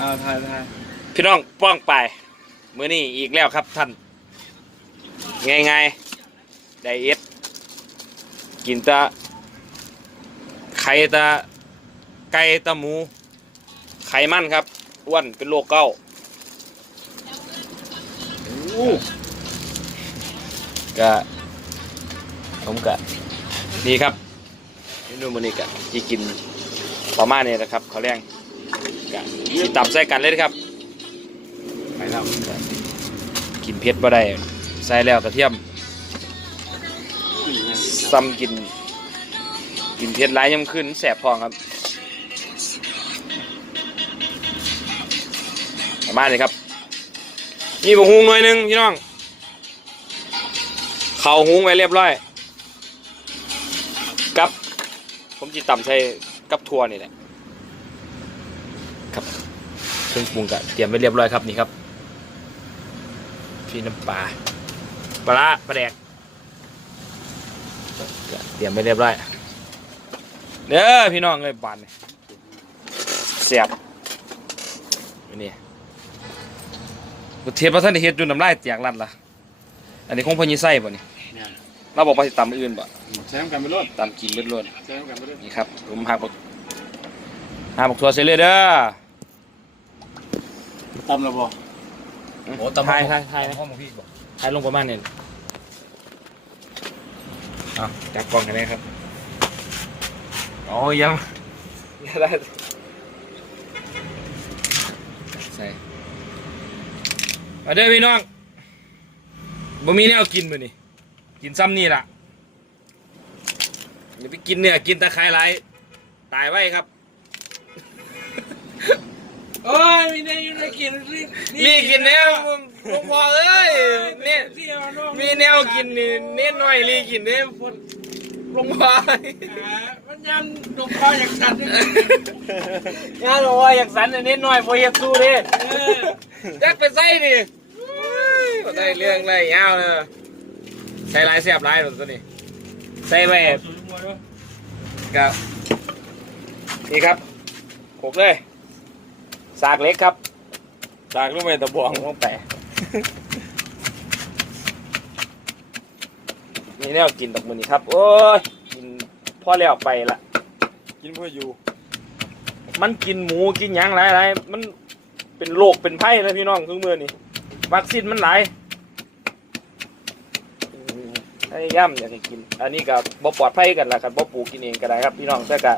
เอาถ่ายถ่ายพี่น้องป้องไปมื้อนี้อีกแล้วครับท่านง่ายๆไดเอทกินแตะไข่แตะไก่แตะหมู ไขมันครับอ้วนเป็นโรคเก้าต์ก็ผมก็นี่ครับเมนูมื้อนี้ก็ที่กินประมาณนี้นะครับเขาวแรงก็ ที่ตับใส่กันเลยนะครับไปแล้วกินเผ็ดบ่ได้ใส่แล้วกระเทียมซ้ำกิน กินเผ็ดหลายยำขึ้นแสบท้องครับประมาณนี้ครับมีบะฮุงหน่อยหนึงพี่น้องเข่าหุงไว้เรียบร้อยกับ ผมจิต่ำใส่กับทัวนี่แหละ เครื่องปรุงก็เตรียมไว้เรียบร้อยครับนี่ครับพี่น้ำปลาปลาร้าปลาแดกเตรียมไปเรียบร้อยเด้อพี่น้องเลยบานนี่เสียบนี่บุเทียบพระท่านได้เฮ็ดจนน้ำลายแตกลัดล่ะอันนี้คงพญิไส้ป่ะนี่เราบอกว่าสิตำอื่นป่ะใช้น้ำกันไปรถตำกินเบิดรวดใช้น้ำกันไปรถนี่ครับผมหักบักหักบักทัวเสร็จเลยเด้อ ตำระบอโอ้ตำไทยไทยไทยนะห้องของพี่บอกถ่ายลงประมาณนี้เอาจับกล้องกันเลยครับอ๋อยังยังได้ใส่มาเด้อพี่น้องบ่มีแนวกินมื้อนี่กินซ้ำนี่ล่ะอย่าไปกินเนื้อกินตะไคร้ไรตายไว้ครับ โอ้ยมีในอยู่ในกินรีนี่กินแนวผมผมบอกเอ้ยเนี่ยที่เอาน้องมีแนวกินนี่เน้นหน่อยลีกินเนี่ยพดลงไปอ่ามันยันดมคออย่างฉันเนี่ยงานบอกว่าอยากสันอันนิดหน่อยพอเฮ็ดสู้ดิเออแจ็คไปใส่ดิบ่ได้เรื่องไรยาวเลยใส่หลายเสียบหลายหมดตัวนี้ใส่ไปสูงหัวด้วยกับนี่ครับโขกเลย สากเล็กครับจากลูกเมตะบวงลงไป นี่แนวกินดอกมือนี่ครับโอ้ยกินพอแล้วไปละกินเพื่ออยู่ มันกินหมูกินหยังหลายหลายมันเป็นโรคเป็นไข้นะพี่น้องทุกมือนี่วัคซีนมันหลายพยายามอยากให้กิน อันนี้ก็บ่ปลอดภัยกันละกันบ่ปลูกกินเองก็ได้ครับพี่น้องแต่ก็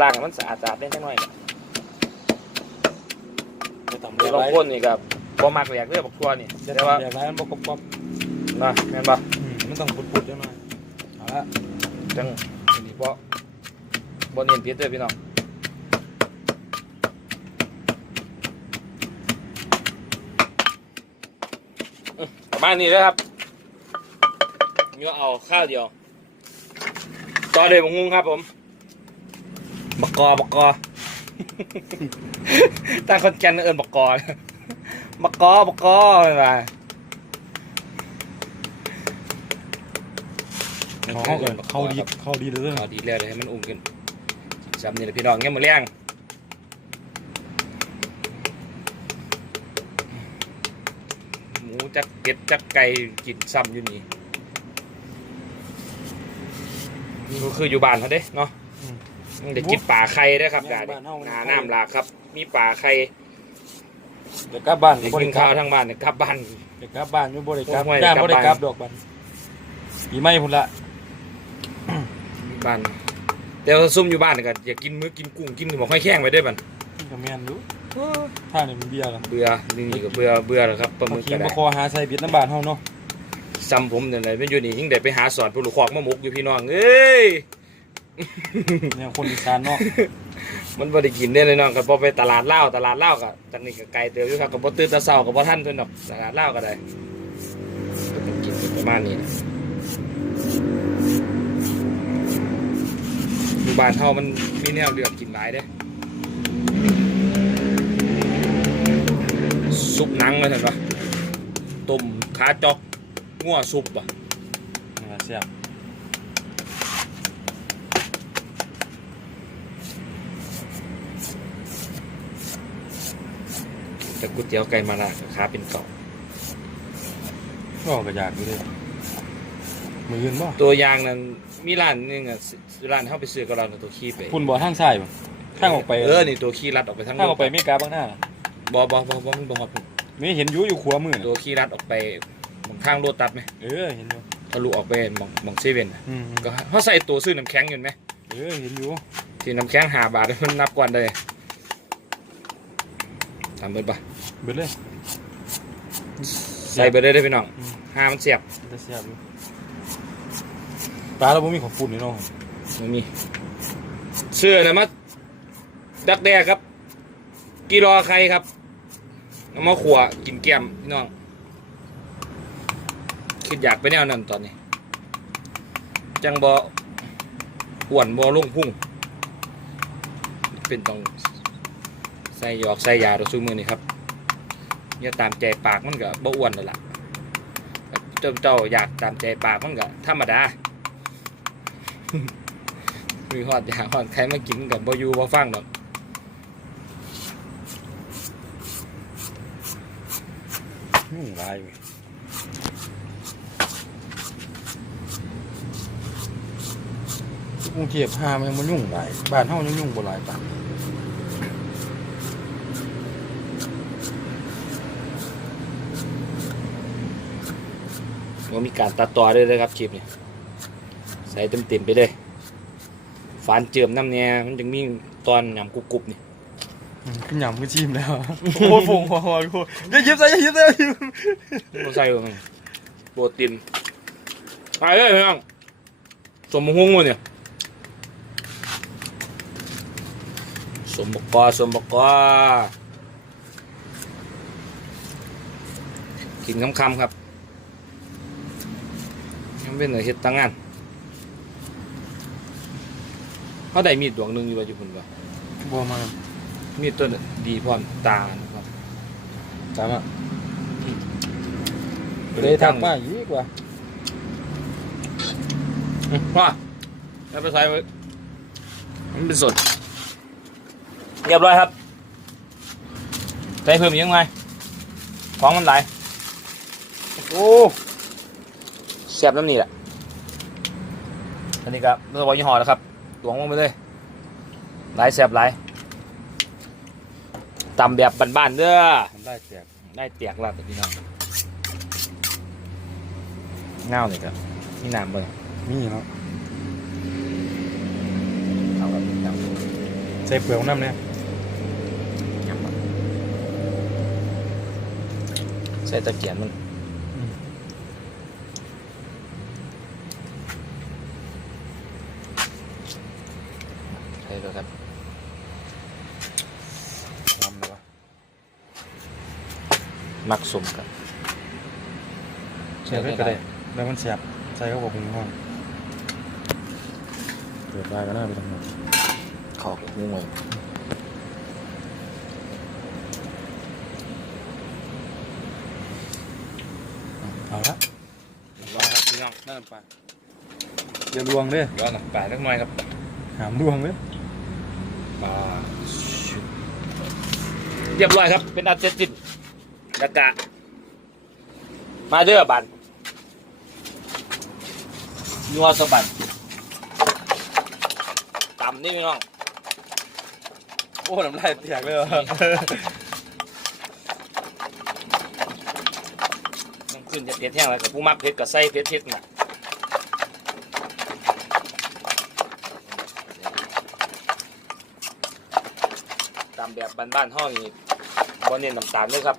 ล้างให้มันสะอาดสะอาดได้จังหน่อย ไปทำ เดี๋ เรื่ ย อ ว ง บางคนนี่ก็บ่มักแหลกเรื่องบักทั่วนี่แต่แต่ว่าว่าอย่างไรมันบอกป๊อปนะแม่นบ่มันต้องปุดๆจังหน่อยเอาละจังอันนี้บ่บ่เนียนพิษเด้อพี่น้องอื้อประมาณนี้เลยครับนี่ก็เอาข้าวเดียวต่อเลยบงงุงครับผมบักกอบักกอ ตั้งคนแก่นเอิญบักกอบักกอบักกอไม่ไหวเขาเกินเขาดีเขาดีเลยเอาดีแล้วเลยให้มันอุ่มขึ้นจำนี่แหละพี่น้องเงี้ยมาเลี้ยงหมูจักเป็ดจักไก่กินซ้ำอยู่นี่นี่ก็คืออยู่บ้านเขาเด้เนาะ เด็กกินป่าไข่ได้อครับด่าดิหนาน้ำหลากครับ มีป่าไข่เดี๋ยวกลับบ้านเด็กบกิรินกาข้าวรทั้งบ้านเนี่ยกลับบ้านเดี๋ยวกลับบ้านอยู่บริกรรมโอ้ยย่านกลับบริบ้านกรรมดอกบันปีใหม่พุ่นละบ้านเดี๋ยวซุ่มอยู่บ้านก็อยากกินมื้อกินกุ้งกินหมกไข่แข้งไปด้วยบันนี่ก็แม่นดูท่านี่มันเบียร์ละเบื่อนี่ก็เบื่อเบื่อแล้วครับปลาหมามึกเคียก็งได้มาคอหาใส่เบียดน้ำบานเฮาเนาะซ้ำผมเนี่ยเลยเป็นอยู่นี่ยิ่งได้ไปหาสอนผู้ลูกคอกมาหมกอยู่พี่น้องเอ้ย เนี่ยคนอีสานเนาะมันบ่ได้กินได้เลยน้องก็บ่ไปตลาดเหล้าตลาดเหล้าก็จากนี้ก็ไกลเติบอยู่ครับก็บ่ตื่นแต่เช้าก็บ่ทันเพิ่นดอกตลาดเหล้าก็ได้ก็ต้องกินประมาณนี้นะอยู่บ้านเฮามันมีแนวเลือกกินหลายเด้ซุปหนังว่าซั่นวะต้มขาจอกงัวซุปอะนี่ล่ะเสียบ แต่ก๋วยเตี๋ยวไก่มาละขาเป็นเก่าก็กระยากอยู่เลยมือยืนบ่ตัวอยางนั้นมีร้านหนึงอะซื้อร้านเข้าไปซื้อกับเราตัวขี้ไปคุณบ่ทางซ้ายบ่ทางออกไปเออนี่ตัวขี้รัดออกไปทั้งทางออกไปอเมริกาบ้างหน้าน่ะบอบอบอบอมันบฮอดพุ่นไม่เห็นอยู่อยู่ขวามือน่ะตัวขี้รัดออกไปหมองทางโลตัดไหมเออเห็นอยู่ทะลุออกไปหมองหมองเซเว่นน่ะอืมก็เขาใส่ตัวซื้อน้ำแข็งอยู่ไหมเออเห็นอยู่ที่น้ำแข็งหาบาทมันนับก่อนเลยทำเบิดปะ เบิดเลยใส่เบิดเลยได้อพี่น้องอืมหามันเสียบจะเสียบอยู่ตาเราบ่มีของฝุ่นนี่เนาะมันมี เสื้อนะมัดดักแด้ครับกิโลใครครับเอามาขัวกินแก้มพี่น้อง คิดอยากไปแนวนั้นตอนนี้ จังบออ้วนบอลุ่งพุ่ง เป็นต้องใส่หยอกใส่ยาตัวซูมือนี่ครับ อย่าตามใจปากมันก็บ่อ้วนแล้วล่ะเจ้าเจ้าอยากตามใจปากมันก็ธรรมดามีหอดอยากหอดใครมากินกับบ่อยู่บ่ฟังดอกยุ่งหลายเว้ยที่กรุงเทพหามันยังบ่ยุ่งหลายบ้านเฮายังยุ่งบ่หลายปาน ว่ามีการตัดต่อด้วยนะครับคลิปนี้ใส่เต็มๆไปเลยฝานเจิมน้ำเนี่ยมันจึงมีตอนยำกรุบๆนี่อืมขึ้นยำขึ้นชิมแล้วโอ้ยฟงหัวหัวกูอย่าหยิบใส่อย่าหยิบใส่อย่าหยิบบ่ใส่ลงไปโปรตีนไปเลยพี่น้องสมมะฮุ้งวะเนี่ยสมบกอสมบกอกินคำๆครับ ยังเป็นเหนือเฮ็ดตั้งงานเขาได้มีดดวงหนึงอยู่ว่าอยู่พุ่นว่าบัวมามีดตัวน่ะดีพร้อมตานะครับตามอะเลยทักมาอีกว่าอืมว่าแล้วไปใส่ไว้มันเป็นสดเรียบร้อยครับใส่เพิ่มอีกยังไงของมันไหลายโอ้เสียบน้ำนี่แหละ อันนี้ครับไม่ต้องบอกยี่ห้อแล้วครับหลวงลงไปเลยไหลายเสียบไหลายตำแบบบ้านๆเด้อทำได้แตกได้เตียกแล้วแต่พี่น้องเงาเลยครับนี่น้ำเลยนี่เนาะเอาแบบยใส่เปลือกน้ำเนี่ยำยำแบบใส่ตะเกียบมัน ใช่แล้วครับทำเลยวะมักสมครับใส่ไปก็ได้แล้วมันเสียบใส่เข้ากับหุงห้องเปิดได้ก็น่าไปทำงานขอบงูเลยเอาละว่าครับพี่น้องนั่นไปอย่าลวงเด้อย้อนหลังไปสักหน่อยครับหามลวงเด้อ ปลาเรียบร้อยครับ เป็นอันเสร็จสิ้นแล้วกะ มาเด้อบันนัวสบันตำนี่พี่น้องโอ้น้ำลายเตียกเลยเหรอต้องขึ้นจะเผ็ดแห้งแล้วกับผู้มักเผ็ดกับไส้เผ็ดเผ็ดน่ะามแบบบ้านๆห้องนี่บ่เน้นน้ำตาลเลยครับ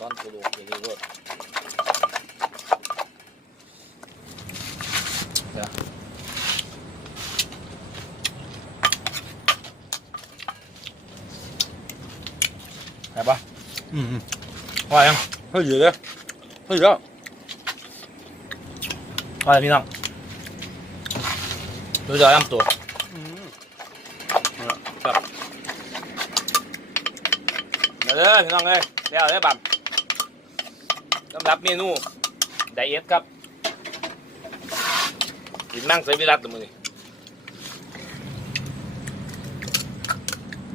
ตอนกระโดดอย่างนี้รถเดี๋ยวไหนปะอืม ว่ายังเฮ้ยอยู่เลยเฮ้ยแล้วว่าอะไรพี่น้องดูจอยำตัวครับมาเลยพี่น้องเลยเดี๋ยวเลยบั่มสำหรับเมนูไดเอทครับกินนั่งใส่วิรัตตัวมือนี่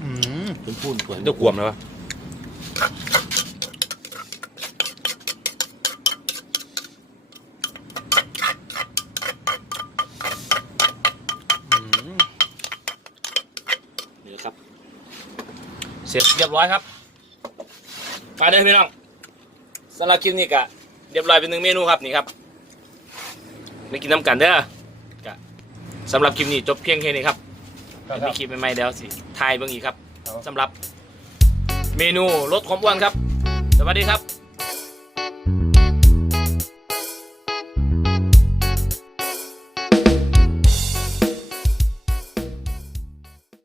อืมเป็นพูนกวนจะกวมเลยวะ อืม นี่ครับ เสร็จเรียบร้อยครับมาเด้อพี่น้องสำหรับคลิปนี้กะเรียบร้อยเป็นหนึ่งเมนูครับนี่ครับไม่กินน้ำกันเด้อกะสำหรับคลิปนี้จบเพียงแค่นี้ครับครับมีคลิปใหม่ๆแล้วสิทายเบิ่งอีกครับครับสำหรับเมนูลดความอ้วนครับ สวัสดีครับ